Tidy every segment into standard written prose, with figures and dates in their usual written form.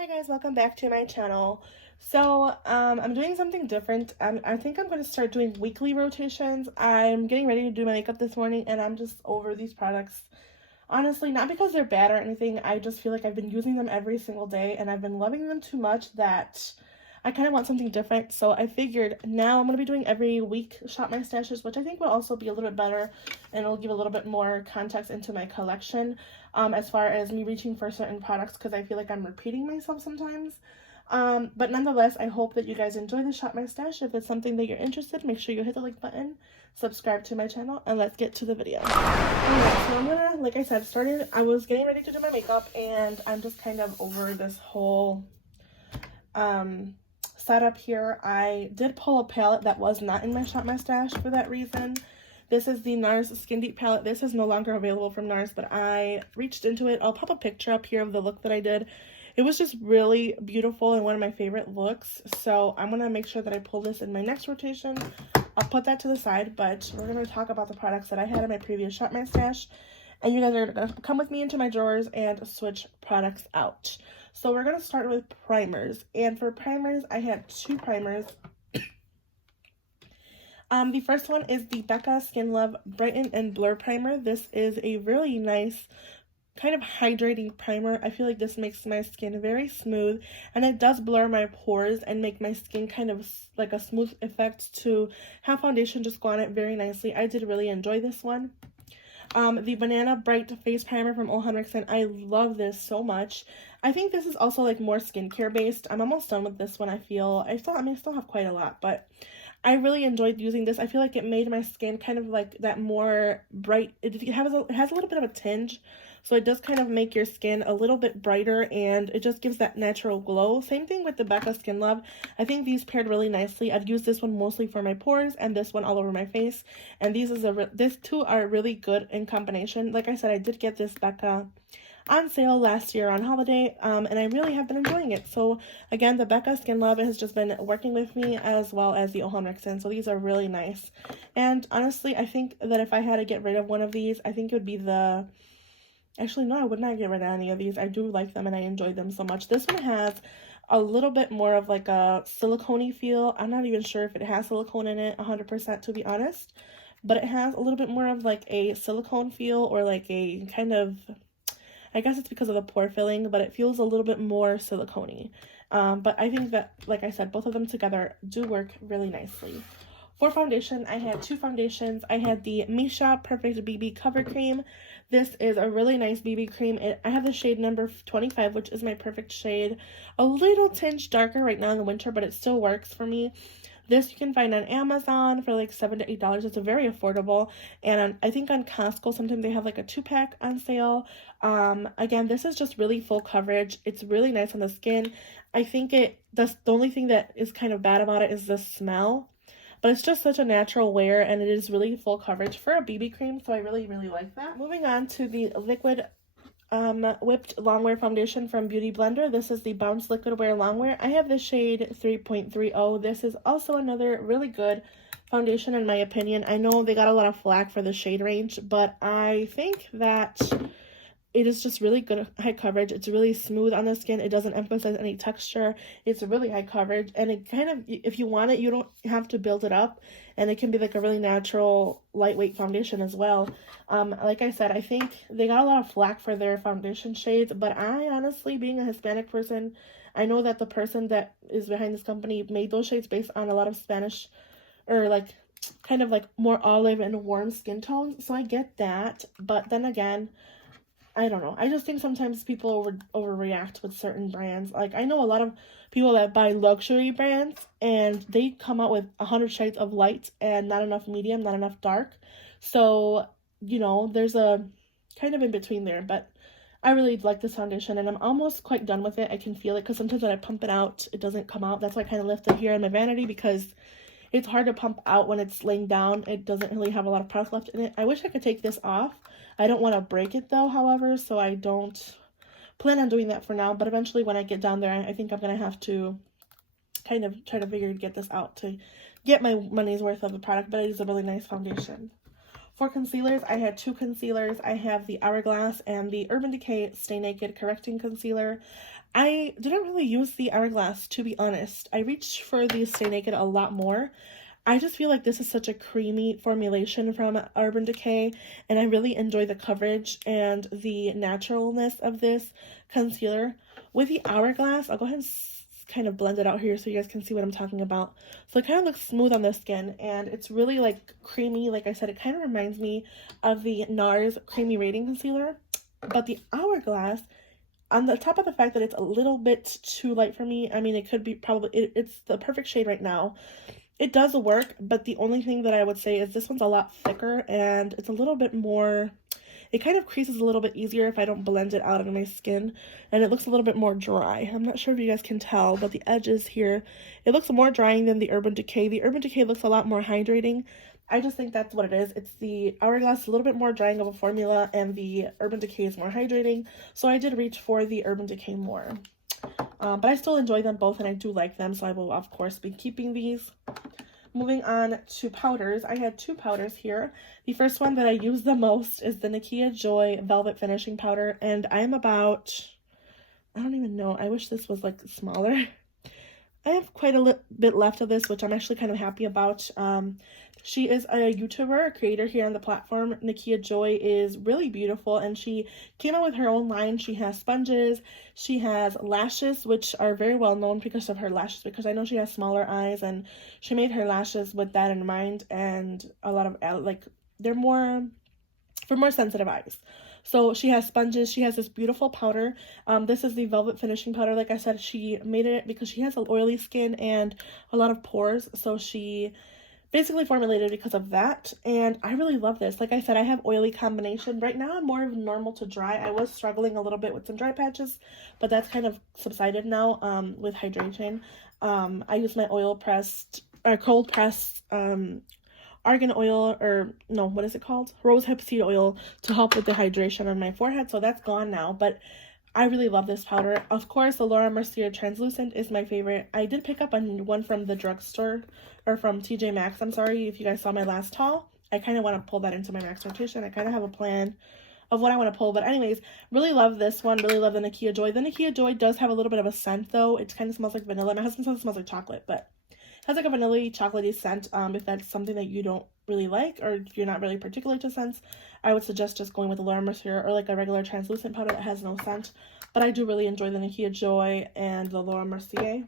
Hi guys, welcome back to my channel. I'm doing something different. I think I'm going to start doing weekly rotations. I'm getting ready to do my makeup this morning and I'm just over these products. Honestly, not because they're bad or anything. I just feel like I've been using them every single day and I've been loving them too much that I kind of want something different. So I figured now I'm going to be doing every week Shop My Stashes, which I think will also be a little bit better and it'll give a little bit more context into my collection as far as me reaching for certain products because I feel like I'm repeating myself sometimes. But nonetheless, I hope that you guys enjoy the Shop My Stash. If it's something that you're interested, make sure you hit the like button, subscribe to my channel, and let's get to the video. Alright, so I'm gonna, like I said, I was getting ready to do my makeup, and I'm just kind of over this whole setup here. I did pull a palette that was not in my Shop My Stash for that reason. This is the NARS Skin Deep palette. This is no longer available from NARS, but I reached into it. I'll pop a picture up here of the look that I did. It was just really beautiful and one of my favorite looks. So I'm going to make sure that I pull this in my next rotation. I'll put that to the side, but we're going to talk about the products that I had in my previous Shop My Stash. And you guys are going to come with me into my drawers and switch products out. So we're going to start with primers. And for primers, I had two primers. The first one is the Becca Skin Love Brighten and Blur Primer. This is a really nice kind of hydrating primer. I feel like this makes my skin very smooth and it does blur my pores and make my skin kind of like a smooth effect to have foundation just go on it very nicely. I did really enjoy this one. The Banana Bright Face Primer from Ole Henriksen. I love this so much. I think this is also like more skincare based. I'm almost done with this one. I still have quite a lot, but I really enjoyed using this. I feel like it made my skin kind of like that more bright. It has a little bit of a tinge, so it does kind of make your skin a little bit brighter and it just gives that natural glow. Same thing with the Becca Skin Love. I think these paired really nicely. I've used this one mostly for my pores and this one all over my face. And these two are really good in combination. Like I said, I did get this Becca on sale last year on holiday, and I really have been enjoying it. So again, the Becca Skin Love has just been working with me as well as the Ole Henriksen, so these are really nice. And honestly, I think that if I had to get rid of one of these, I think it would be the... Actually, no, I would not get rid of any of these. I do like them and I enjoy them so much. This one has a little bit more of like a silicone-y feel. I'm not even sure if it has silicone in it 100% to be honest, but it has a little bit more of like a silicone feel or like a kind of... I guess it's because of the pore filling, but it feels a little bit more silicone-y. But I think that, like I said, both of them together do work really nicely. For foundation, I had two foundations. I had the Misha Perfect BB Cover Cream. This is a really nice BB cream. I have the shade number 25, which is my perfect shade. A little tinge darker right now in the winter, but it still works for me. This you can find on Amazon for like $7 to $8. It's a very affordable. And I think on Costco, sometimes they have like a 2-pack on sale. Again, this is just really full coverage. It's really nice on the skin. I think the only thing that is kind of bad about it is the smell. But it's just such a natural wear and it is really full coverage for a BB cream. So I really, really like that. Moving on to the Liquid Whipped Longwear Foundation from Beauty Blender. This is the Bounce Liquid Wear Longwear. I have the shade 3.30. This is also another really good foundation in my opinion. I know they got a lot of flack for the shade range, but I think that it is just really good high coverage. It's really smooth on the skin. It doesn't emphasize any texture. It's really high coverage. And it kind of, if you want it, you don't have to build it up. And it can be like a really natural, lightweight foundation as well. Like I said, I think they got a lot of flack for their foundation shades. But I honestly, being a Hispanic person, I know that the person that is behind this company made those shades based on a lot of Spanish or like kind of like more olive and warm skin tones. So I get that. But then again, I don't know. I just think sometimes people overreact with certain brands. Like, I know a lot of people that buy luxury brands, and they come out with 100 shades of light and not enough medium, not enough dark. So, you know, there's a kind of in between there. But I really like this foundation, and I'm almost quite done with it. I can feel it, because sometimes when I pump it out, it doesn't come out. That's why I kind of left it here in my vanity, because it's hard to pump out when it's laying down. It doesn't really have a lot of product left in it. I wish I could take this off. I don't want to break it though, however, so I don't plan on doing that for now. But eventually when I get down there, I think I'm going to have to kind of try to figure to get this out to get my money's worth of the product. But it is a really nice foundation. For concealers, I had two concealers. I have the Hourglass and the Urban Decay Stay Naked Correcting Concealer. I didn't really use the Hourglass, to be honest. I reached for the Stay Naked a lot more. I just feel like this is such a creamy formulation from Urban Decay, and I really enjoy the coverage and the naturalness of this concealer. With the Hourglass, I'll go ahead and kind of blend it out here so you guys can see what I'm talking about. So it kind of looks smooth on the skin, and it's really like creamy. Like I said, it kind of reminds me of the NARS Creamy Rating Concealer, but the Hourglass, on the top of the fact that it's a little bit too light for me, I mean, it could be probably, it's the perfect shade right now. It does work, but the only thing that I would say is this one's a lot thicker, and it's a little bit more, it kind of creases a little bit easier if I don't blend it out on my skin, and it looks a little bit more dry. I'm not sure if you guys can tell, but the edges here, it looks more drying than the Urban Decay. The Urban Decay looks a lot more hydrating. I just think that's what it is. It's the Hourglass, a little bit more drying of a formula, and the Urban Decay is more hydrating. So I did reach for the Urban Decay more. But I still enjoy them both, and I do like them, so I will, of course, be keeping these. Moving on to powders, I had two powders here. The first one that I use the most is the Nakia Joy Velvet Finishing Powder, and I'm about, I don't even know, I wish this was like smaller. I have quite a bit left of this, which I'm actually kind of happy about. She is a YouTuber, a creator here on the platform. Nakia Joy is really beautiful, and she came out with her own line. She has sponges, she has lashes, which are very well known because of her lashes, because I know she has smaller eyes, and she made her lashes with that in mind, and a lot of, like, they're more, for more sensitive eyes. So she has sponges, she has this beautiful powder. This is the Velvet Finishing Powder. Like I said, she made it because she has an oily skin and a lot of pores, so she basically formulated because of that, and I really love this. Like I said, I have oily combination. Right now, I'm more of normal to dry. I was struggling a little bit with some dry patches, but that's kind of subsided now with hydration. I use my cold pressed argan oil, or no, what is it called? Rosehip seed oil to help with the hydration on my forehead, so that's gone now, but I really love this powder. Of course, the Laura Mercier Translucent is my favorite. I did pick up one from the drugstore, or from TJ Maxx. I'm sorry if you guys saw my last haul. I kind of want to pull that into my Max rotation. I kind of have a plan of what I want to pull. But anyways, really love this one. Really love the Nakia Joy. The Nakia Joy does have a little bit of a scent, though. It kind of smells like vanilla. My husband says it smells like chocolate, but it has like a vanilla-y, chocolatey scent. If that's something that you don't really like, or you're not really particular to scents, I would suggest just going with the Laura Mercier or like a regular translucent powder that has no scent. But I do really enjoy the Nakia Joy and the Laura Mercier.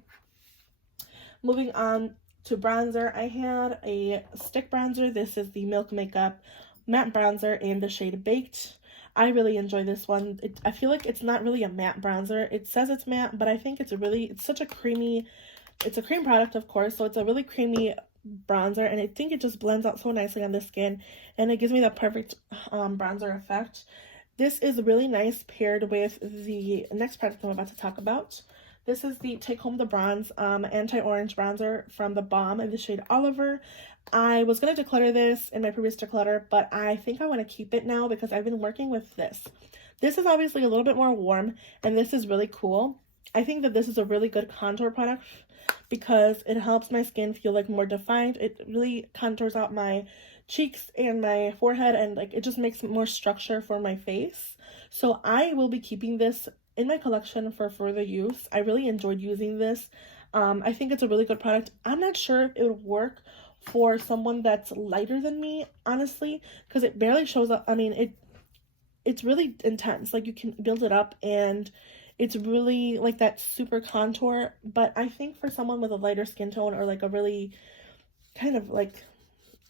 Moving on to bronzer, I had a stick bronzer. This is the Milk Makeup matte bronzer in the shade Baked. I really enjoy this one. I feel like it's not really a matte bronzer. It says it's matte, but I think it's such a creamy, it's a cream product, of course, so it's a really creamy bronzer, and I think it just blends out so nicely on the skin, and it gives me that perfect bronzer effect. This is really nice paired with the next product I'm about to talk about. This is the Take Home the Bronze Anti-Orange Bronzer from The Balm in the shade Oliver. I was going to declutter this in my previous declutter, but I think I want to keep it now because I've been working with this. This is obviously a little bit more warm, and this is really cool. I think that this is a really good contour product because it helps my skin feel like more defined. It really contours out my cheeks and my forehead, and like it just makes more structure for my face. So I will be keeping this in my collection for further use. I really enjoyed using this. I think it's a really good product. I'm not sure if it would work for someone that's lighter than me, honestly, because it barely shows up. I mean, it's really intense. Like, you can build it up, and it's really like that super contour. But I think for someone with a lighter skin tone, or like a really kind of like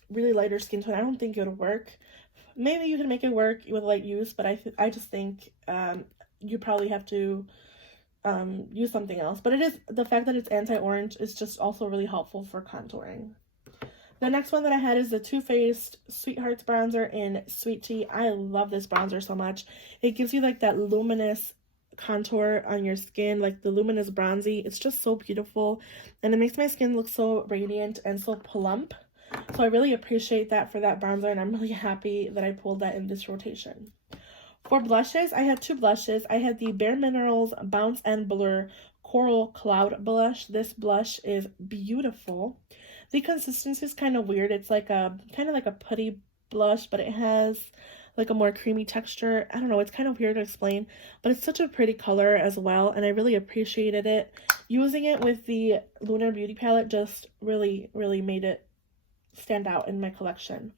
really lighter skin tone, I don't think it would work. Maybe you can make it work with light use, but I just think you probably have to use something else. But it is, the fact that it's anti-orange is just also really helpful for contouring. The next one that I had is the Too Faced Sweethearts Bronzer in Sweet Tea. I love this bronzer so much. It gives you like that luminous contour on your skin, like the luminous bronzy. It's just so beautiful, and it makes my skin look so radiant and so plump. So I really appreciate that for that bronzer, and I'm really happy that I pulled that in this rotation. For blushes, I had two blushes. I had the Bare Minerals Bounce and Blur Coral Cloud Blush. This blush is beautiful. The consistency is kind of weird. It's like a kind of like a putty blush, but it has like a more creamy texture. I don't know, it's kind of weird to explain, but it's such a pretty color as well, and I really appreciated it. Using it with the Lunar Beauty palette just really, really made it stand out in my collection.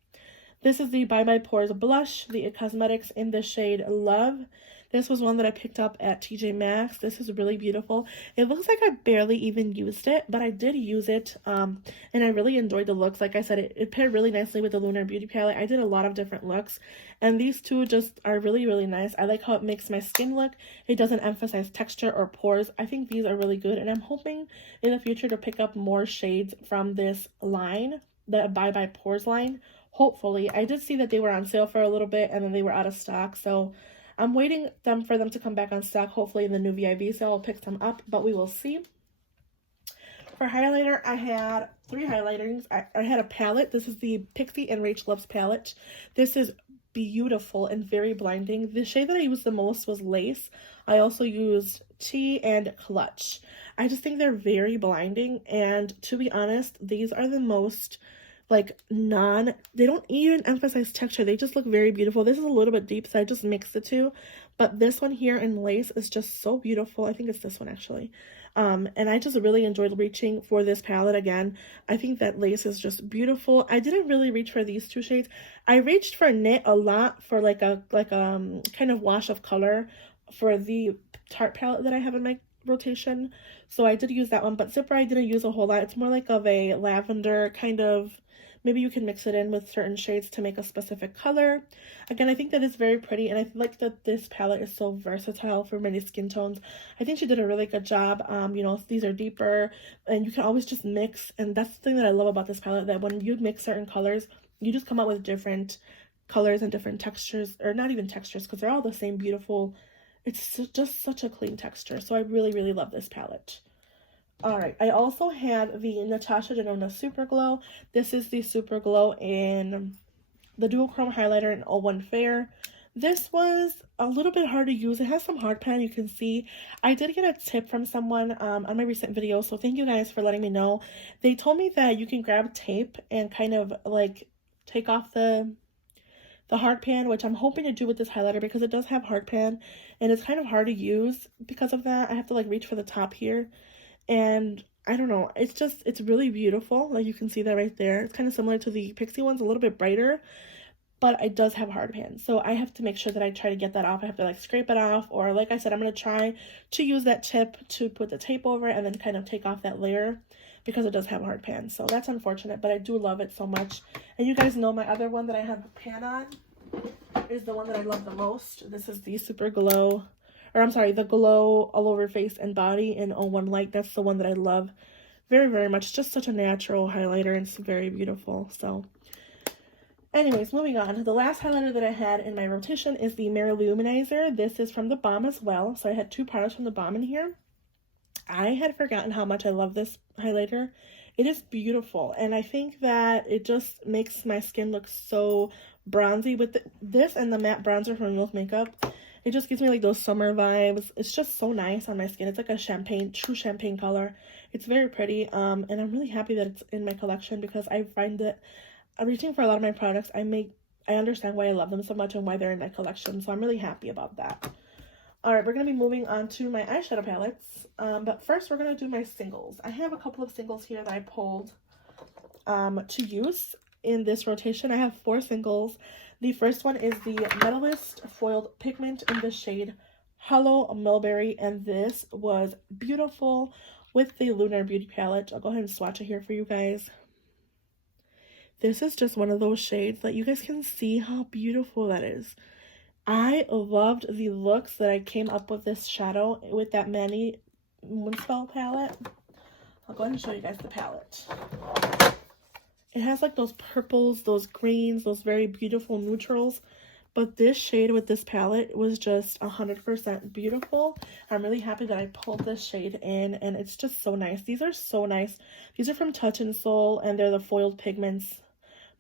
This is the Bye Bye Pores blush, the It Cosmetics in the shade Love. This was one that I picked up at TJ Maxx. This is really beautiful. It looks like I barely even used it, but I did use it, and I really enjoyed the looks. Like I said, it paired really nicely with the Lunar Beauty palette. I did a lot of different looks, and these two just are really, really nice. I like how it makes my skin look. It doesn't emphasize texture or pores. I think these are really good, and I'm hoping in the future to pick up more shades from this line, the Bye Bye Pores line. Hopefully. I did see that they were on sale for a little bit, and then they were out of stock, so I'm waiting for them to come back on stock. Hopefully in the new VIB sale I'll pick some up, but we will see. For highlighter, I had 3 highlighters. I had a palette. This is the Pixi and Rach Loves palette. This is beautiful and very blinding. The shade that I used the most was Lace. I also used Tea and Clutch. I just think they're very blinding, and to be honest, these are the most like they don't even emphasize texture. They just look very beautiful. This is a little bit deep, so I just mixed the two, but this one here in Lace is just so beautiful. I think it's this one actually. And I just really enjoyed reaching for this palette again. I think that Lace is just beautiful. I didn't really reach for these 2 shades. I reached for Knit a lot for like a kind of wash of color for the Tarte palette that I have in my rotation, so I did use that one, but Zipper I didn't use a whole lot. It's more like of a lavender kind of. Maybe you can mix it in with certain shades to make a specific color. Again, I think that it's very pretty, and I like that this palette is so versatile for many skin tones. I think she did a really good job. You know, these are deeper, and you can always just mix, and that's the thing that I love about this palette, that when you mix certain colors, you just come out with different colors and different textures, or not even textures, because they're all the same beautiful. It's just such a clean texture, so I really, really love this palette. Alright, I also had the Natasha Denona Super Glow. This is the Super Glow in the Dual Chrome Highlighter in 01 Fair. This was a little bit hard to use. It has some hard pan, you can see. I did get a tip from someone on my recent video, so thank you guys for letting me know. They told me that you can grab tape and kind of like take off the hard pan, which I'm hoping to do with this highlighter because it does have hard pan, and it's kind of hard to use because of that. I have to like reach for the top here. And I don't know, it's really beautiful. Like you can see that right there. It's kind of similar to the Pixi ones, a little bit brighter, but it does have hard pan. So I have to make sure that I try to get that off. I have to like scrape it off, or like I said, I'm going to try to use that tip to put the tape over it and then kind of take off that layer because it does have hard pan. So that's unfortunate, but I do love it so much. And you guys know my other one that I have a pan on is the one that I love the most. This is the Super Glow. Or I'm sorry, the Glow All Over Face and Body in 01 Light. That's the one that I love very, very much. Just such a natural highlighter, and it's very beautiful. So, anyways, moving on. The last highlighter that I had in my rotation is the Mary Lou Luminizer. This is from the Balm as well. So I had 2 products from the Balm in here. I had forgotten how much I love this highlighter. It is beautiful, and I think that it just makes my skin look so bronzy with this and the matte bronzer from Milk Makeup. It just gives me like those summer vibes. It's just so nice on my skin. It's like a true champagne color. It's very pretty, and I'm really happy that it's in my collection because I find that reaching for a lot of my products, I understand why I love them so much and why they're in my collection. So I'm really happy about that. Alright, we're going to be moving on to my eyeshadow palettes, but first we're going to do my singles. I have a couple of singles here that I pulled to use in this rotation. I have 4 singles. The first one is the Metalist Foiled Pigment in the shade Hollow Mulberry, and this was beautiful with the Lunar Beauty palette. I'll go ahead and swatch it here for you guys. This is just one of those shades that you guys can see how beautiful that is. I loved the looks that I came up with this shadow with that Manny Moonspell palette. I'll go ahead and show you guys the palette. It has like those purples, those greens, those very beautiful neutrals. But this shade with this palette was just 100% beautiful. I'm really happy that I pulled this shade in, and it's just so nice. These are so nice. These are from Touch in Sol, and they're the foiled pigments.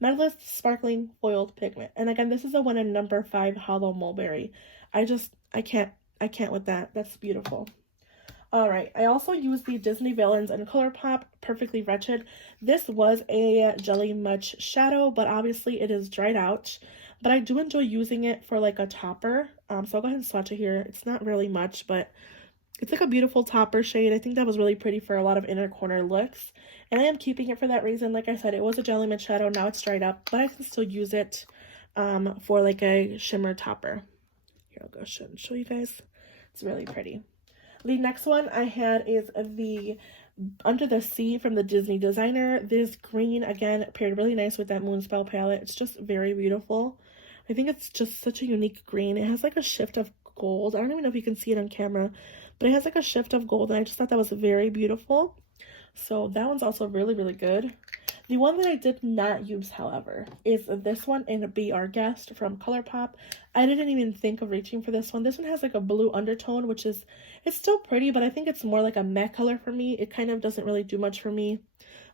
Metalist Sparkling Foiled Pigment. And again, this is the one in number 5, Hollow Mulberry. I can't with that. That's beautiful. Alright, I also used the Disney Villains and ColourPop Perfectly Wretched. This was a Jelly Much shadow, but obviously it is dried out. But I do enjoy using it for like a topper. So I'll go ahead and swatch it here. It's not really much, but it's like a beautiful topper shade. I think that was really pretty for a lot of inner corner looks. And I am keeping it for that reason. Like I said, it was a Jelly Much shadow. Now it's dried up, but I can still use it for like a shimmer topper. Here, I'll go and show you guys. It's really pretty. The next one I had is the Under the Sea from the Disney Designer. This green, again, paired really nice with that Moonspell palette. It's just very beautiful. I think it's just such a unique green. It has like a shift of gold. I don't even know if you can see it on camera, but it has like a shift of gold, and I just thought that was very beautiful. So that one's also really, really good. The one that I did not use, however, is this one in Be Our Guest from ColourPop. I didn't even think of reaching for this one. This one has like a blue undertone, which is, it's still pretty, but I think it's more like a matte color for me. It kind of doesn't really do much for me.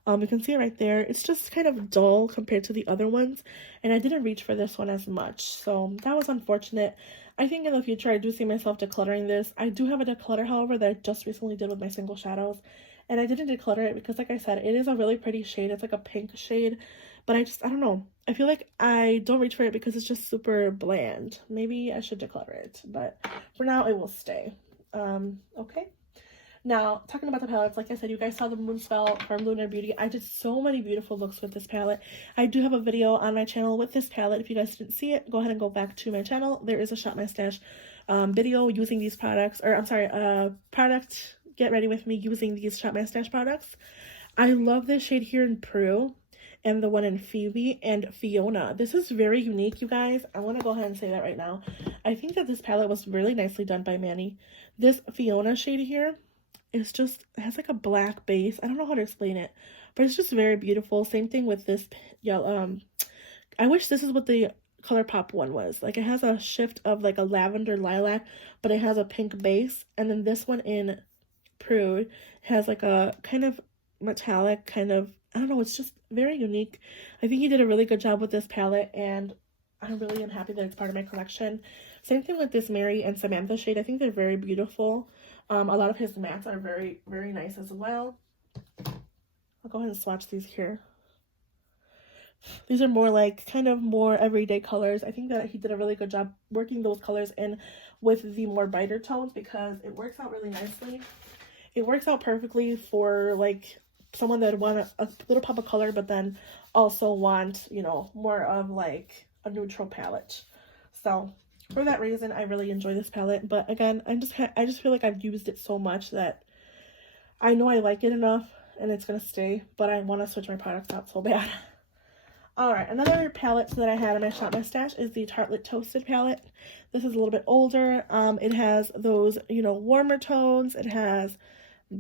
You can see it right there. It's just kind of dull compared to the other ones, and I didn't reach for this one as much, so that was unfortunate. I think in the future I do see myself decluttering this. I do have a declutter, however, that I just recently did with my single shadows, and I didn't declutter it because, like I said, it is a really pretty shade. It's like a pink shade, but I don't know. I feel like I don't reach for it because it's just super bland. Maybe I should declutter it, but for now it will stay. Okay. Now, talking about the palettes, like I said, you guys saw the Moonspell from Lunar Beauty. I did so many beautiful looks with this palette. I do have a video on my channel with this palette. If you guys didn't see it, go ahead and go back to my channel. There is a Shop My Stash video using these products, or I'm sorry, product get ready with me using these Shop My Stash products. I love this shade here in Prue and the one in Phoebe and Fiona. This is very unique, you guys. I want to go ahead and say that right now. I think that this palette was really nicely done by Manny. This Fiona shade here, it's just, it has like a black base. I don't know how to explain it, but it's just very beautiful. Same thing with this yellow. I wish this is what the ColourPop one was. Like, it has a shift of like a lavender lilac, but it has a pink base. And then this one in Prude has like a kind of metallic kind of, I don't know, it's just very unique. I think he did a really good job with this palette, and I really am happy that it's part of my collection. Same thing with this Mary and Samantha shade. I think they're very beautiful. A lot of his mattes are very, very nice as well. I'll go ahead and swatch these here. These are more like kind of more everyday colors. I think that he did a really good job working those colors in with the more brighter tones because it works out really nicely. It works out perfectly for like someone that would want a little pop of color, but then also want, you know, more of like a neutral palette. So for that reason, I really enjoy this palette. But again, I just feel like I've used it so much that I know I like it enough and it's going to stay. But I want to switch my products out so bad. Alright, another palette that I had in my Shop My Stash is the Tartelette Toasted palette. This is a little bit older. It has those, you know, warmer tones. It has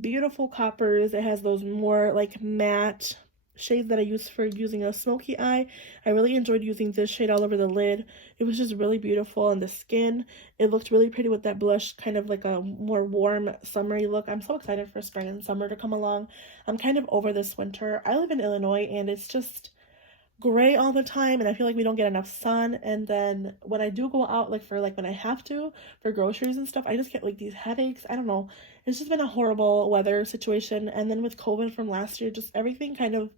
beautiful coppers. It has those more like matte shades that I use for using a smoky eye. I really enjoyed using this shade all over the lid. It was just really beautiful on the skin. It looked really pretty with that blush, kind of like a more warm summery look. I'm so excited for spring and summer to come along. I'm kind of over this winter. I live in Illinois and it's just gray all the time, and I feel like we don't get enough sun. And then when I do go out, like for like when I have to for groceries and stuff, I just get like these headaches. I don't know, it's just been a horrible weather situation. And then with COVID from last year, just everything kind of,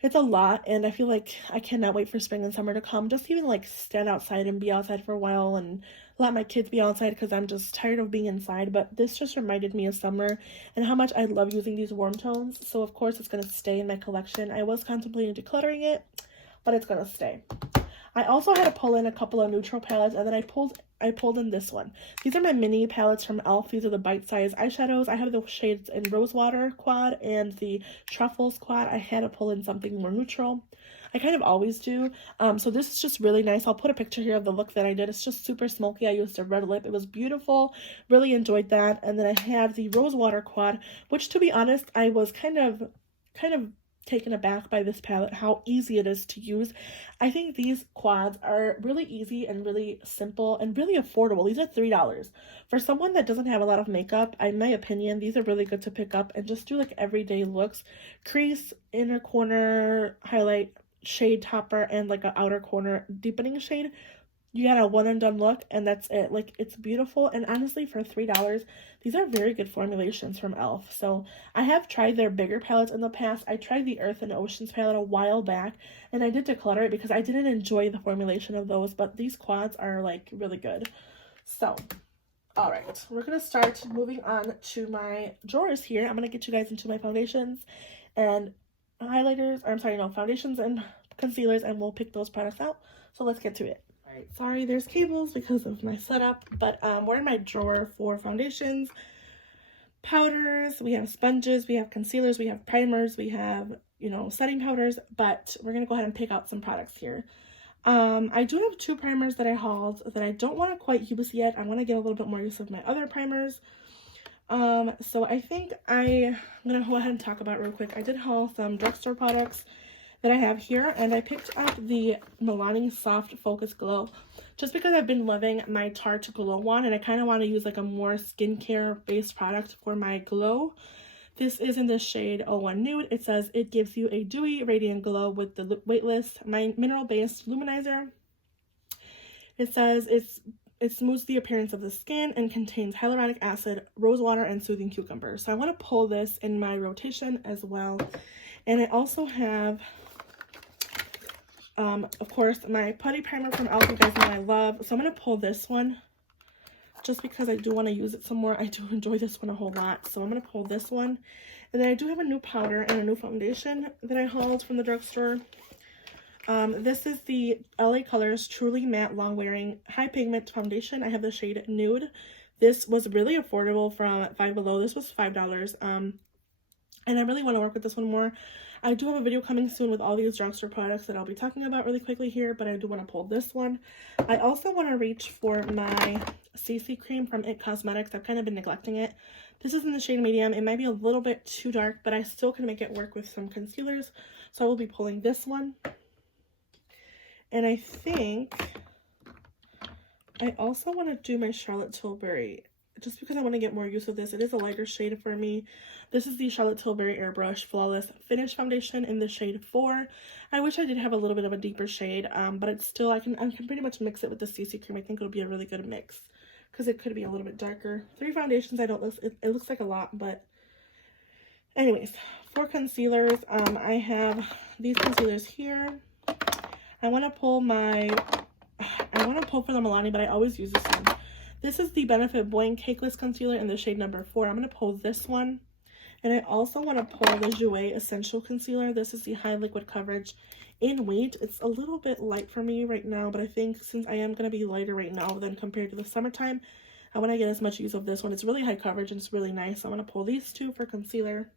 it's a lot. And I feel like I cannot wait for spring and summer to come, just even like stand outside and be outside for a while and let my kids be outside because I'm just tired of being inside. But this just reminded me of summer and how much I love using these warm tones. So of course it's going to stay in my collection. I was contemplating decluttering it, but it's going to stay. I also had to pull in a couple of neutral palettes, and then I pulled in this one. These are my mini palettes from e.l.f. These are the bite-size eyeshadows. I have the shades in Rosewater Quad and the Truffles Quad. I had to pull in something more neutral. I kind of always do. So this is just really nice. I'll put a picture here of the look that I did. It's just super smoky. I used a red lip. It was beautiful. Really enjoyed that. And then I have the Rosewater Quad, which to be honest, I was kind of taken aback by this palette, how easy it is to use. I think these quads are really easy and really simple and really affordable. These are $3. For someone that doesn't have a lot of makeup, in my opinion, these are really good to pick up and just do like everyday looks. Crease, inner corner, highlight, shade topper, and like an outer corner deepening shade. you got a one and done look, and that's it. Like, it's beautiful, and honestly, for $3, these are very good formulations from e.l.f. So I have tried their bigger palettes in the past. I tried the Earth and Oceans palette a while back, and I did declutter it because I didn't enjoy the formulation of those, but these quads are like really good. So all right, we're gonna start moving on to my drawers here. I'm gonna get you guys into my foundations and highlighters, or I'm sorry, no, foundations and concealers, and we'll pick those products out. So let's get to it. All right, sorry, there's cables because of my setup, but we're in my drawer for foundations, powders, we have sponges, we have concealers, we have primers, we have, you know, setting powders, but we're gonna go ahead and pick out some products here. I do have 2 primers that I hauled that I don't want to quite use yet. I want to get a little bit more use of my other primers. So I think I'm going to go ahead and talk about it real quick. I did haul some drugstore products that I have here, and I picked up the Milani Soft Focus Glow just because I've been loving my Tarte Glow Wand, and I kind of want to use like a more skincare based product for my glow. This is in the shade 01 Nude. It says it gives you a dewy, radiant glow with the weightless mineral-based luminizer. It says it smooths the appearance of the skin and contains hyaluronic acid, rose water, and soothing cucumber. So I want to pull this in my rotation as well. And I also have, of course, my putty primer from e.l.f. You guys know I love. So I'm going to pull this one just because I do want to use it some more. I do enjoy this one a whole lot, so I'm going to pull this one. And then I do have a new powder and a new foundation that I hauled from the drugstore. This is the LA Colors Truly Matte Long Wearing High Pigment Foundation. I have the shade Nude. This was really affordable from Five Below. This was $5. And I really want to work with this one more. I do have a video coming soon with all these drugstore products that I'll be talking about really quickly here, but I do want to pull this one. I also want to reach for my CC cream from IT Cosmetics. I've kind of been neglecting it. This is in the shade medium. It might be a little bit too dark, but I still can make it work with some concealers. So I will be pulling this one. And I think I also want to do my Charlotte Tilbury, just because I want to get more use of this. It is a lighter shade for me. This is the Charlotte Tilbury Airbrush Flawless Finish Foundation in the shade 4. I wish I did have a little bit of a deeper shade, but it's still, I can pretty much mix it with the CC cream. I think it'll be a really good mix because it could be a little bit darker. 3 foundations, it looks like a lot, but anyways, for concealers, I have these concealers here. I want to pull for the Milani, but I always use this one. This is the Benefit Boing Cakeless Concealer in the shade number 4. I'm going to pull this one. And I also want to pull the Jouer Essential Concealer. This is the high liquid coverage in weight. It's a little bit light for me right now, but I think since I am going to be lighter right now than compared to the summertime, I want to get as much use of this one. It's really high coverage and it's really nice. I'm going to pull these 2 for concealer.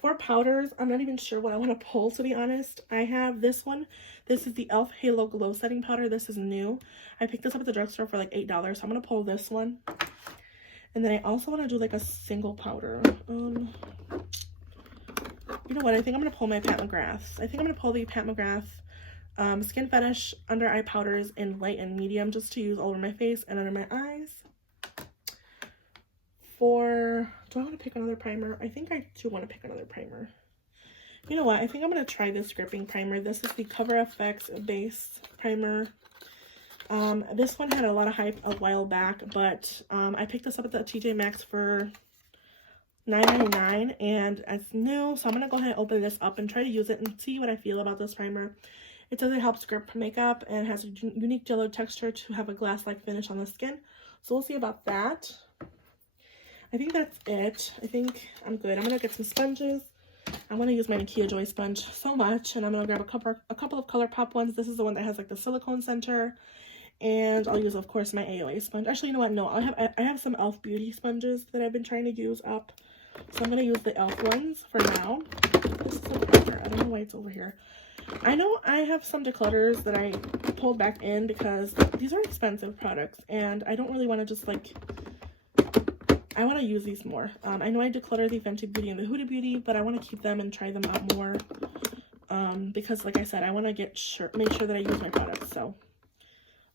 For powders, I'm not even sure what I want to pull, to be honest. I have this one. This is the e.l.f. Halo Glow Setting Powder. This is new. I picked this up at the drugstore for like $8, so I'm going to pull this one. And then I also want to do like a single powder. You know what? I think I'm going to pull my Pat McGrath. I think I'm going to pull the Pat McGrath Skin Fetish Under Eye Powders in light and medium, just to use all over my face and under my eyes. Do I want to pick another primer? I think I do want to pick another primer. You know what? I think I'm going to try this gripping primer. This is the Cover FX Base Primer. This one had a lot of hype a while back, but I picked this up at the TJ Maxx for $9.99, and it's new, so I'm going to go ahead and open this up and try to use it and see what I feel about this primer. It says it helps grip makeup and has a unique gel texture to have a glass-like finish on the skin, so we'll see about that. I think that's it. I think I'm good. I'm going to get some sponges. I want to use my Nakia Joy sponge so much, and I'm going to grab a couple of ColourPop ones. This is the one that has like the silicone center, and I'll use, of course, my AOA sponge. Actually, you know what? No, I have some e.l.f. Beauty sponges that I've been trying to use up, so I'm going to use the e.l.f. ones for now. This is a primer. I don't know why it's over here. I know I have some declutters that I pulled back in because these are expensive products, and I don't really want to just like... I want to use these more. I know I declutter the Fenty Beauty and the Huda Beauty, but I want to keep them and try them out more. Because like I said, I want to make sure that I use my products. So,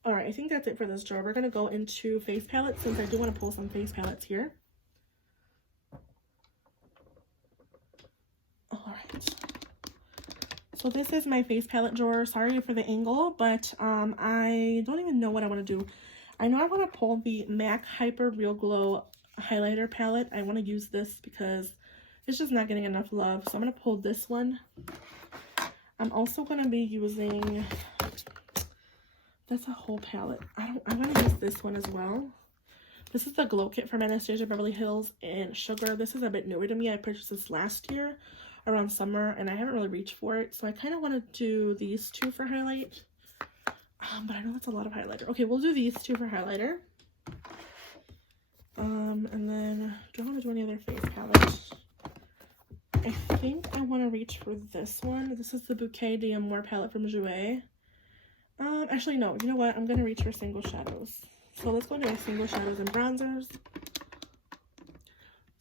alright, I think that's it for this drawer. We're going to go into face palettes since I do want to pull some face palettes here. Alright. So this is my face palette drawer. Sorry for the angle, but I don't even know what I want to do. I know I want to pull the MAC Hyper Real Glow highlighter palette. I want to use this because it's just not getting enough love. So I'm going to pull this one. I'm also going to be using, that's a whole palette. I want to use this one as well. This is the Glow Kit from Anastasia Beverly Hills in Sugar. This is a bit newer to me. I purchased this last year around summer and I haven't really reached for it. So I kind of want to do these two for highlight. But I know that's a lot of highlighter. Okay, we'll do these two for highlighter. And then, do I want to do any other face palettes? I think I want to reach for this one. This is the Bouquet d'Amour palette from Jouer. Actually, no. You know what? I'm going to reach for single shadows. So let's go into my single shadows and bronzers.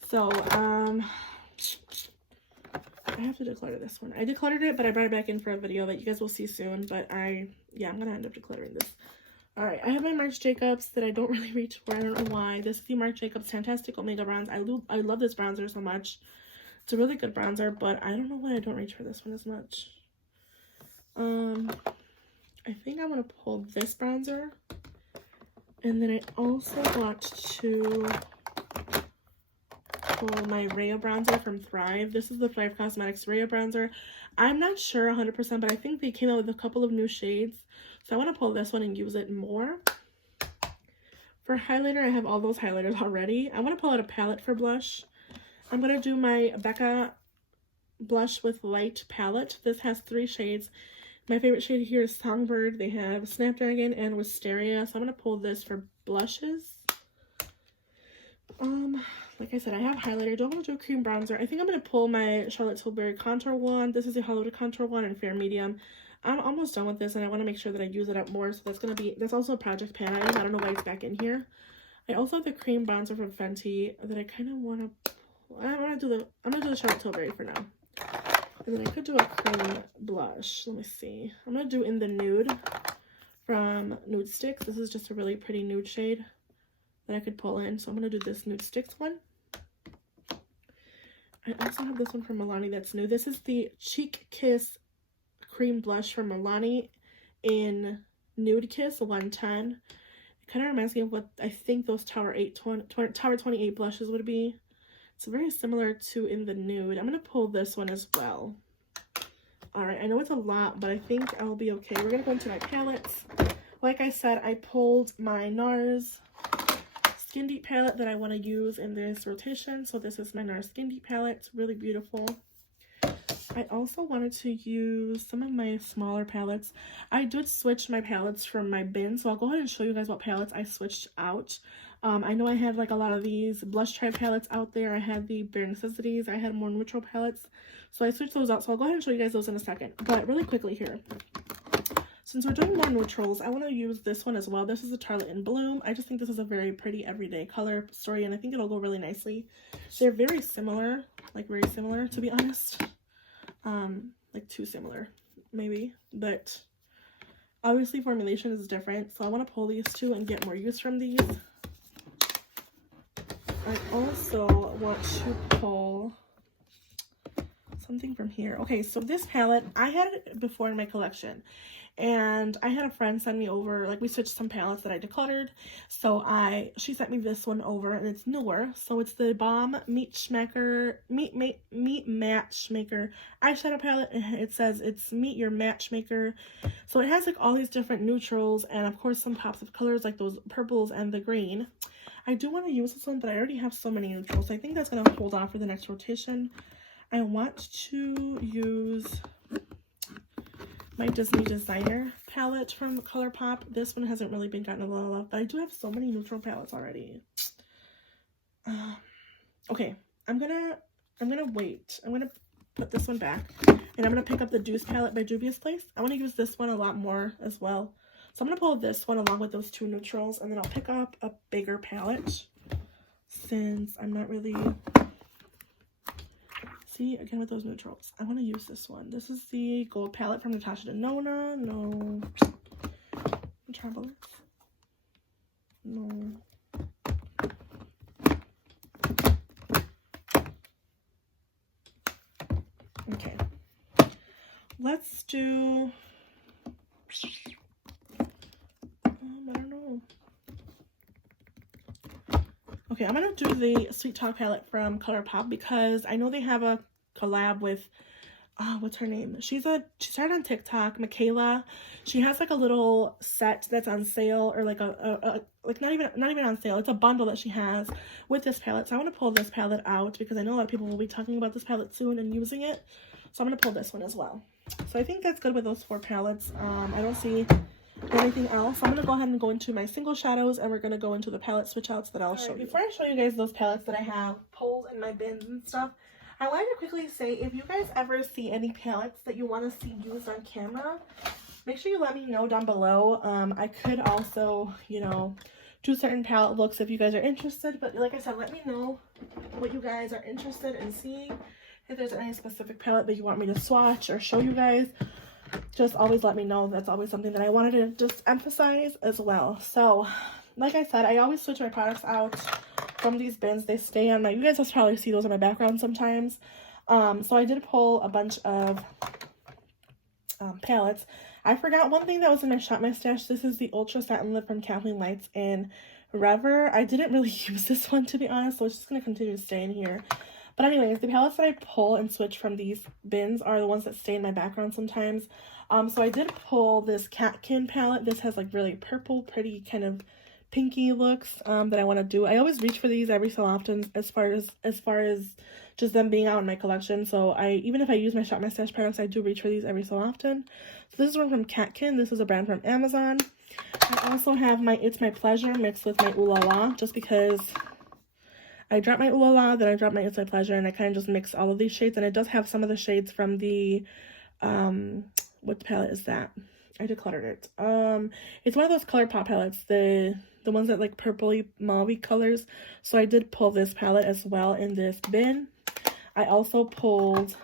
So, I have to declutter this one. I decluttered it, but I brought it back in for a video that you guys will see soon. But yeah, I'm going to end up decluttering this. Alright, I have my Marc Jacobs that I don't really reach for. I don't know why. This is the Marc Jacobs Fantastic Omega Bronze. I love this bronzer so much. It's a really good bronzer, but I don't know why I don't reach for this one as much. I think I want to pull this bronzer. And then I also want to pull my Rhea bronzer from Thrive. This is the Thrive Cosmetics Rhea bronzer. I'm not sure 100%, but I think they came out with a couple of new shades. So I want to pull this one and use it more. For highlighter, I have all those highlighters already. I want to pull out a palette for blush. I'm going to do my Becca Blush with Light palette. This has 3 shades. My favorite shade here is Songbird. They have Snapdragon and Wisteria. So I'm going to pull this for blushes. Like I said, I have highlighter. Don't want to do a cream bronzer. I think I'm going to pull my Charlotte Tilbury contour wand. This is a Hello to Contour wand in Fair Medium. I'm almost done with this and I want to make sure that I use it up more. So that's also a Project Pan item. I don't know why it's back in here. I also have the cream bronzer from Fenty that I kind of want to, I'm going to do the Charlotte Tilbury for now. And then I could do a cream blush. Let me see. I'm going to do In the Nude from Nude Sticks. This is just a really pretty nude shade that I could pull in. So I'm going to do this Nude Sticks one. I also have this one from Milani that's new. This is the Cheek Kiss cream blush from Milani in Nude Kiss 110. It kind of reminds me of what I think those Tower 28 blushes would be. It's very similar to In the Nude. I'm going to pull this one as well. Alright, I know it's a lot, but I think I'll be okay. We're going to go into my palettes. Like I said, I pulled my NARS Skin Deep palette that I want to use in this rotation. So this is my NARS Skin Deep palette. It's really beautiful. I also wanted to use some of my smaller palettes. I did switch my palettes from my bin, so I'll go ahead and show you guys what palettes I switched out. I know I had like a lot of these Blush Tribe palettes out there. I had the Bare Necessities. I had more neutral palettes. So I switched those out. So I'll go ahead and show you guys those in a second. But really quickly here, since we're doing more neutrals, I want to use this one as well. This is a Charlotte in Bloom. I just think this is a very pretty everyday color story, and I think it'll go really nicely. They're very similar, like very similar, to be honest. Like too similar, maybe. But obviously formulation is different, so I want to pull these two and get more use from these. I also want to pull something from here. Okay, so this palette, I had it before in my collection. And I had a friend send me over, like we switched some palettes that I decluttered. So she sent me this one over and it's newer. So it's the Balm Meat Matchmaker eyeshadow palette. It says it's Meet Your Matchmaker. So it has like all these different neutrals and of course some pops of colors like those purples and the green. I do want to use this one, but I already have so many neutrals. So I think that's going to hold on for the next rotation. I want to use my Disney Designer palette from ColourPop. This one hasn't really been gotten a lot of love, but I do have so many neutral palettes already. Okay, I'm gonna wait. I'm gonna put this one back, and I'm gonna pick up the Deuce palette by Juvia's Place. I want to use this one a lot more as well, so I'm gonna pull this one along with those two neutrals, and then I'll pick up a bigger palette since I'm not really. See, again with those neutrals. I want to use this one. This is the gold palette from Natasha Denona. No. Travelers. No. Okay. let's do, I don't know. Okay, I'm gonna do the Sweet Talk palette from ColourPop because I know they have a collab with, what's her name? She started on TikTok, Michaela. She has like a little set that's on sale, or like like not even on sale. It's a bundle that she has with this palette. So I want to pull this palette out because I know a lot of people will be talking about this palette soon and using it. So I'm gonna pull this one as well. So I think that's good with those 4 palettes. I don't see anything else. I'm gonna go ahead and go into my single shadows, and we're gonna go into the palette switch outs that I'll show you. Before I show you guys those palettes that I have pulled in my bins and stuff, I wanted to quickly say, if you guys ever see any palettes that you want to see used on camera, make sure you let me know down below. I could also, you know, do certain palette looks if you guys are interested, but like I said, let me know what you guys are interested in seeing. If there's any specific palette that you want me to swatch or show you guys, just always let me know. That's always something that I wanted to just emphasize as well. So, like I said, I always switch my products out from these bins. They stay on my, you guys will probably see those in my background sometimes. So I did pull a bunch of palettes. I forgot one thing that was in my Shop My Stash. This is the Ultra Satin Lip from Kathleen Lights in Rever. I didn't really use this one, to be honest, so it's just going to continue to stay in here. But anyways, the palettes that I pull and switch from these bins are the ones that stay in my background sometimes. So I did pull this Catkin palette. This has like really purple, pretty kind of pinky looks that I want to do. I always reach for these every so often as far as just them being out in my collection. So even if I use my Shop My Stash products, I do reach for these every so often. So this is one from Catkin. This is a brand from Amazon. I also have my It's My Pleasure mixed with my Ooh La La, just because I dropped my Ooh La La, then I dropped my It's My Pleasure, and I kind of just mix all of these shades. And it does have some of the shades from the, what palette is that? I decluttered it. It's one of those ColourPop palettes, the ones that like purpley mauve colors. So I did pull this palette as well in this bin. I also pulled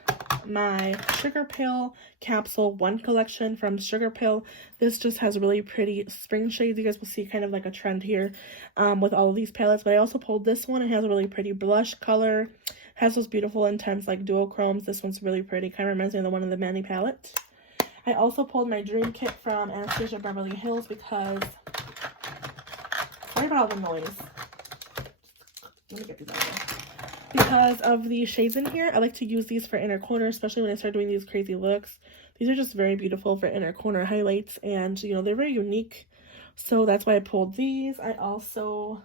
my Sugarpill Capsule 1 collection from Sugarpill. This just has really pretty spring shades. You guys will see kind of like a trend here with all of these palettes. But I also pulled this one. It has a really pretty blush color. Has those beautiful intense like duochromes. This one's really pretty. Kind of reminds me of the one in the Manny palette. I also pulled my Dream Kit from Anastasia Beverly Hills because, sorry about all the noise. Let me get these out of there. Because of the shades in here, I like to use these for inner corner, especially when I start doing these crazy looks. These are just very beautiful for inner corner highlights, and you know, they're very unique. So that's why I pulled these. I also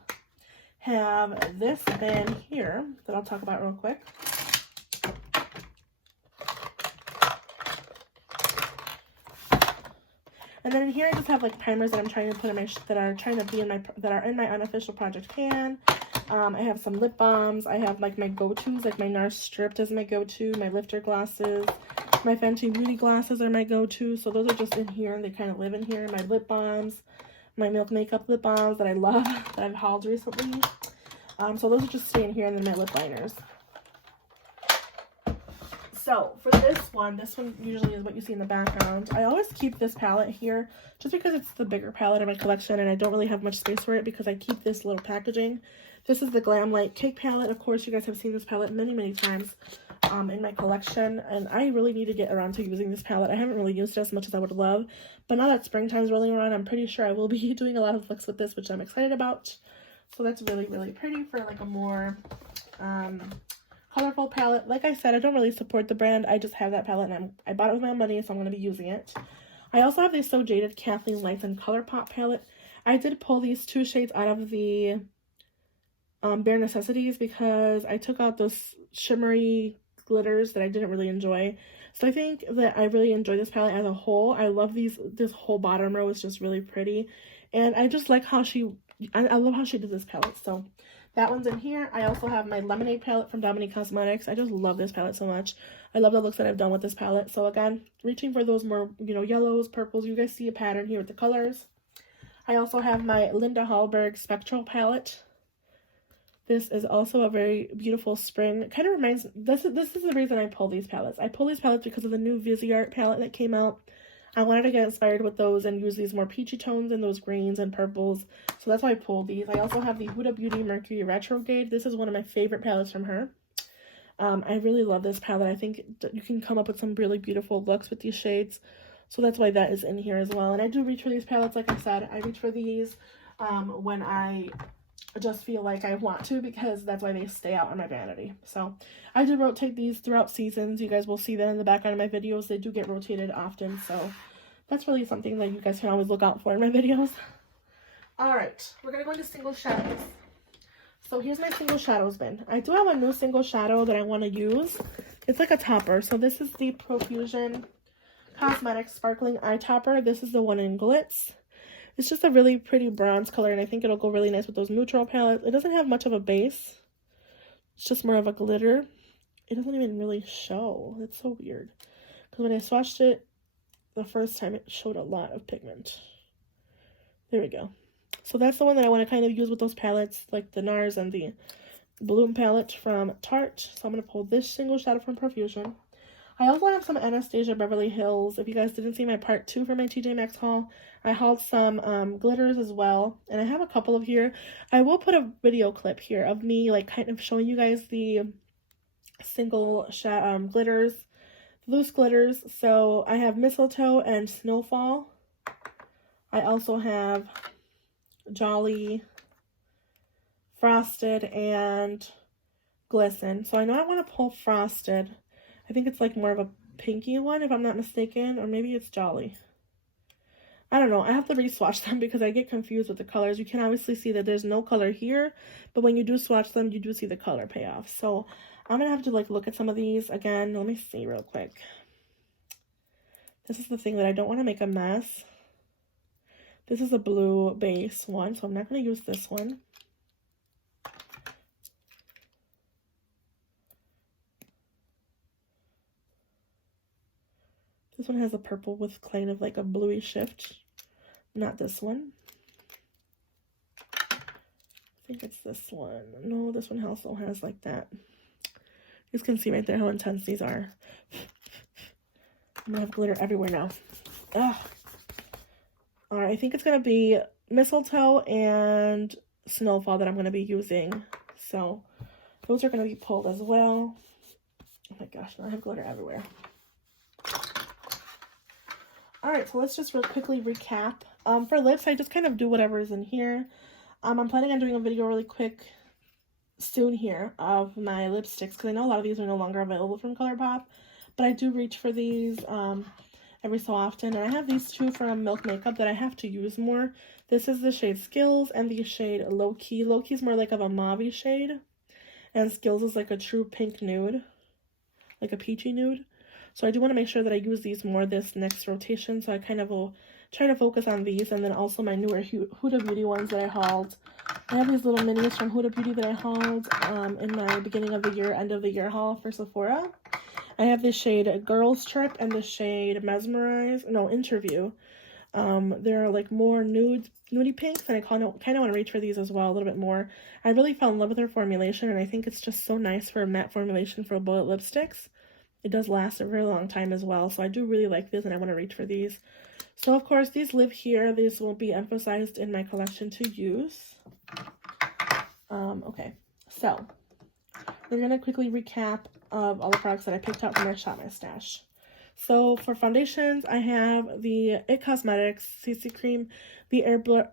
have this bin here that I'll talk about real quick. And then in here I just have like primers that I'm trying to put in my, that are in my unofficial project can. I have some lip balms. I have like my go-tos, like my NARS Stripped is my go-to. My Lifter glasses, my Fenty Beauty glasses are my go-to. So those are just in here, and they kind of live in here. My lip balms, my Milk Makeup lip balms that I love, that I've hauled recently. So those are just staying here, and then my lip liners. So for this one usually is what you see in the background. I always keep this palette here just because it's the bigger palette in my collection, and I don't really have much space for it because I keep this little packaging. This is the Glamlite Cake palette. Of course, you guys have seen this palette many, many times in my collection, and I really need to get around to using this palette. I haven't really used it as much as I would love, but now that springtime's rolling around, I'm pretty sure I will be doing a lot of looks with this, which I'm excited about. So that's really, really pretty for like a more colorful palette. Like I said, I don't really support the brand. I just have that palette, and I bought it with my money, so I'm going to be using it. I also have this So Jaded Kathleen Lights and ColourPop palette. I did pull these 2 shades out of the Bare Necessities because I took out those shimmery glitters that I didn't really enjoy. So I think that I really enjoy this palette as a whole. I love this whole bottom row is just really pretty. And I just like how I love how she did this palette. So that one's in here. I also have my Lemonade palette from Dominique Cosmetics. I just love this palette so much. I love the looks that I've done with this palette. So again, reaching for those more, you know, yellows, purples. You guys see a pattern here with the colors. I also have my Linda Hallberg Spectral palette. This is also a very beautiful spring. It kind of reminds, this is the reason I pull these palettes. I pull these palettes because of the new Viseart palette that came out. I wanted to get inspired with those and use these more peachy tones and those greens and purples. So that's why I pulled these. I also have the Huda Beauty Mercury Retrograde. This is one of my favorite palettes from her. I really love this palette. I think you can come up with some really beautiful looks with these shades. So that's why that is in here as well. And I do reach for these palettes, like I said. I reach for these when I just feel like I want to, because that's why they stay out on my vanity. So I do rotate these throughout seasons. You guys will see that in the background of my videos. They do get rotated often. So that's really something that you guys can always look out for in my videos. All right, we're going to go into single shadows. So here's my single shadows bin. I do have a new single shadow that I want to use. It's like a topper. So this is the Profusion Cosmetics Sparkling Eye Topper. This is the one in Glitz. It's just a really pretty bronze color, and I think it'll go really nice with those neutral palettes. It doesn't have much of a base. It's just more of a glitter. It doesn't even really show. It's so weird. Because when I swatched it the first time, it showed a lot of pigment. There we go. So that's the one that I want to kind of use with those palettes, like the NARS and the Bloom palette from Tarte. So I'm going to pull this single shadow from Profusion. I also have some Anastasia Beverly Hills. If you guys didn't see my part 2 for my TJ Maxx haul, I hauled some glitters as well. And I have a couple of here. I will put a video clip here of me like kind of showing you guys the single glitters, loose glitters. So I have Mistletoe and Snowfall. I also have Jolly, Frosted, and Glisten. So I know I want to pull Frosted. I think it's like more of a pinky one, if I'm not mistaken, or maybe it's Jolly. I don't know. I have to re-swatch them because I get confused with the colors. You can obviously see that there's no color here, but when you do swatch them, you do see the color payoff. So I'm going to have to like look at some of these again. Let me see real quick. This is the thing that I don't want to make a mess. This is a blue base one, so I'm not going to use this one. This one has a purple with kind of like a bluey shift. Not this one. I think it's this one. No, this one also has like that. You can see right there how intense these are. I'm gonna have glitter everywhere now. Ugh. Alright, I think it's gonna be Mistletoe and Snowfall that I'm gonna be using. So those are gonna be pulled as well. Oh my gosh, now I have glitter everywhere. Alright, so let's just real quickly recap. For lips, I just kind of do whatever is in here. I'm planning on doing a video really quick soon here of my lipsticks, because I know a lot of these are no longer available from ColourPop, but I do reach for these every so often. And I have these two from Milk Makeup that I have to use more. This is the shade Skills and the shade Low Key. Low Key is more like of a mauve shade, and Skills is like a true pink nude, like a peachy nude. So I do want to make sure that I use these more this next rotation, so I kind of will try to focus on these, and then also my newer Huda Beauty ones that I hauled. I have these little minis from Huda Beauty that I hauled in my beginning of the year, end of the year haul for Sephora. I have this shade Girls Trip and the shade Mesmerize, no, Interview. They're like more nudie pinks, and I kind of want to reach for these as well a little bit more. I really fell in love with their formulation, and I think it's just so nice for a matte formulation for bullet lipsticks. It does last a very long time as well, so I do really like this, and I want to reach for these. So, of course, these live here. These will be emphasized in my collection to use. Okay, so we're going to quickly recap of all the products that I picked out from my Shop My Stash. So, for foundations, I have the IT Cosmetics CC Cream, the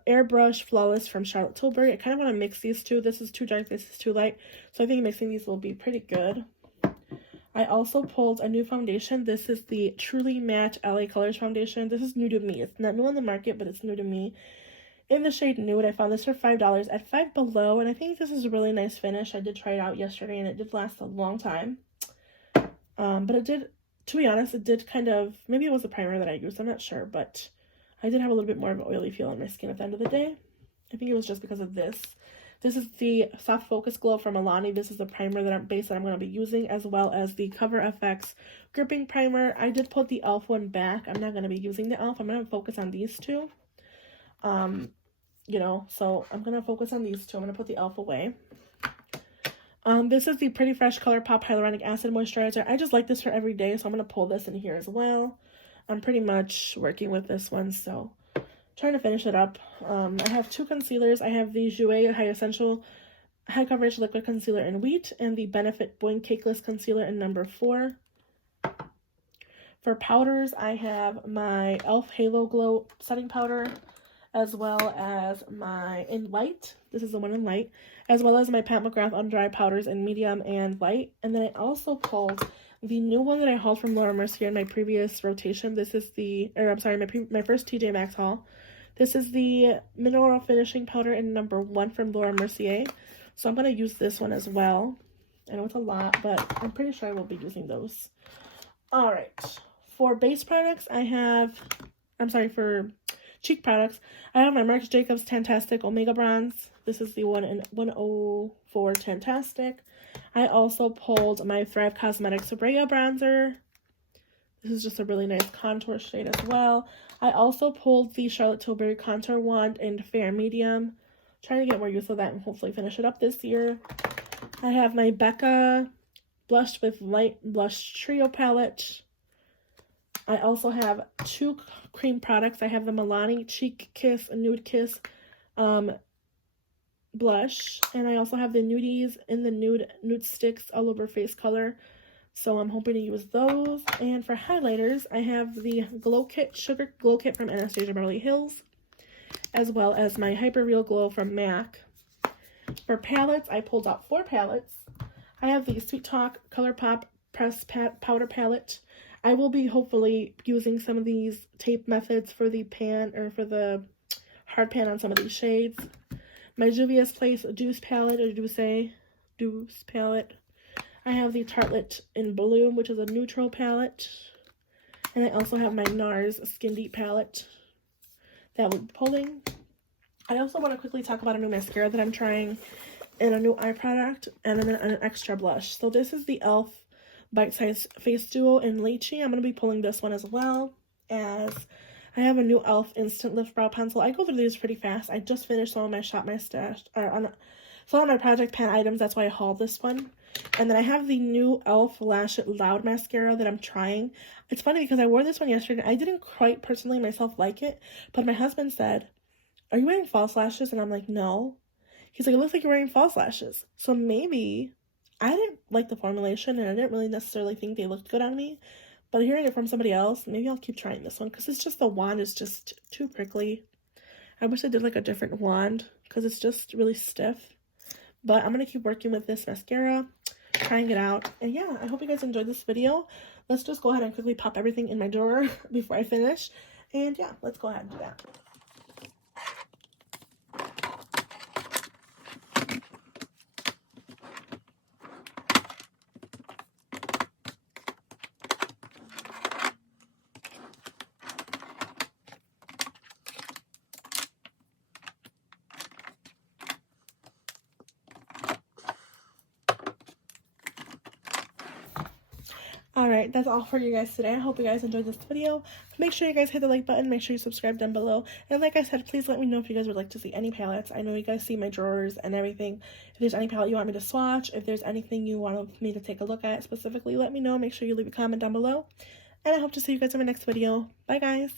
Airbrush Flawless from Charlotte Tilbury. I kind of want to mix these two. This is too dark, this is too light. So, I think mixing these will be pretty good. I also pulled a new foundation. This is the Truly Matte LA Colors foundation. This is new to me. It's not new on the market, but it's new to me. In the shade Nude, I found this for $5 at Five Below, and I think this is a really nice finish. I did try it out yesterday, and it did last a long time. But it did, to be honest, it did kind of, maybe it was the primer that I used, I'm not sure, but I did have a little bit more of an oily feel on my skin at the end of the day. I think it was just because of this. This is the Soft Focus Glow from Alani. This is the primer base that I'm going to be using, as well as the Cover FX Gripping Primer. I did put the e.l.f. one back. I'm not going to be using the e.l.f. I'm going to focus on these two. You know, so I'm going to focus on these two. I'm going to put the e.l.f. away. This is the Pretty Fresh ColourPop Hyaluronic Acid Moisturizer. I just like this for every day, so I'm going to pull this in here as well. I'm pretty much working with this one, so trying to finish it up. I have two concealers. I have the Jouer High Essential High Coverage Liquid Concealer in Wheat, and the Benefit Boing Cakeless Concealer in number 4. For powders, I have my e.l.f. Halo Glow Setting Powder, as well as my in light. This is the one in light, as well as my Pat McGrath Under Eye Powders in medium and light. And then I also pulled the new one that I hauled from Laura Mercier in my previous rotation. This is the, my first TJ Maxx haul. This is the Mineral Finishing Powder in number 1 from Laura Mercier. So I'm going to use this one as well. I know it's a lot, but I'm pretty sure I will be using those. Alright, for base products, for cheek products, I have my Marc Jacobs Tantastic Omega Bronze. This is the one in 104 Tantastic. I also pulled my Thrive Cosmetics Brea Bronzer. This is just a really nice contour shade as well. I also pulled the Charlotte Tilbury Contour Wand in Fair Medium. Trying to get more use of that and hopefully finish it up this year. I have my Becca Blush with Light Blush Trio Palette. I also have 2 cream products. I have the Milani Cheek Kiss Nude Kiss blush, and I also have the Nudies in the nude sticks all over face color, so I'm hoping to use those. And for highlighters, I have the Glow Kit Sugar Glow Kit from Anastasia Beverly Hills, as well as my Hyper Real Glow from MAC. For palettes, I pulled out 4 palettes. I have the Sweet Talk ColourPop Press Powder Palette. I will be hopefully using some of these tape methods for the pan, or for the hard pan on some of these shades. My Juvia's Place Douce Palette, or Douce Palette. I have the Tartelette in Bloom, which is a neutral palette. And I also have my NARS Skin Deep palette that we'll be pulling. I also want to quickly talk about a new mascara that I'm trying, and a new eye product, and then an extra blush. So this is the e.l.f. Bite Size Face Duo in Lychee. I'm going to be pulling this one as well, as I have a new e.l.f. Instant Lift Brow Pencil. I go through these pretty fast. I just finished some of my Shop My Stash, some of my Project Pan items. That's why I hauled this one. And then I have the new e.l.f. Lash It Loud mascara that I'm trying. It's funny because I wore this one yesterday. I didn't quite personally myself like it, but my husband said, "Are you wearing false lashes?" And I'm like, "No." He's like, "It looks like you're wearing false lashes." So maybe, I didn't like the formulation, and I didn't really necessarily think they looked good on me. But hearing it from somebody else, maybe I'll keep trying this one, because it's just, the wand is just too prickly. I wish I did like a different wand, because it's just really stiff. But I'm going to keep working with this mascara, trying it out. And yeah, I hope you guys enjoyed this video. Let's just go ahead and quickly pop everything in my drawer before I finish. And yeah, let's go ahead and do that. Alright, that's all for you guys today. I hope you guys enjoyed this video. Make sure you guys hit the like button. Make sure you subscribe down below. And like I said, please let me know if you guys would like to see any palettes. I know you guys see my drawers and everything. If there's any palette you want me to swatch, if there's anything you want me to take a look at specifically, let me know. Make sure you leave a comment down below. And I hope to see you guys in my next video. Bye, guys.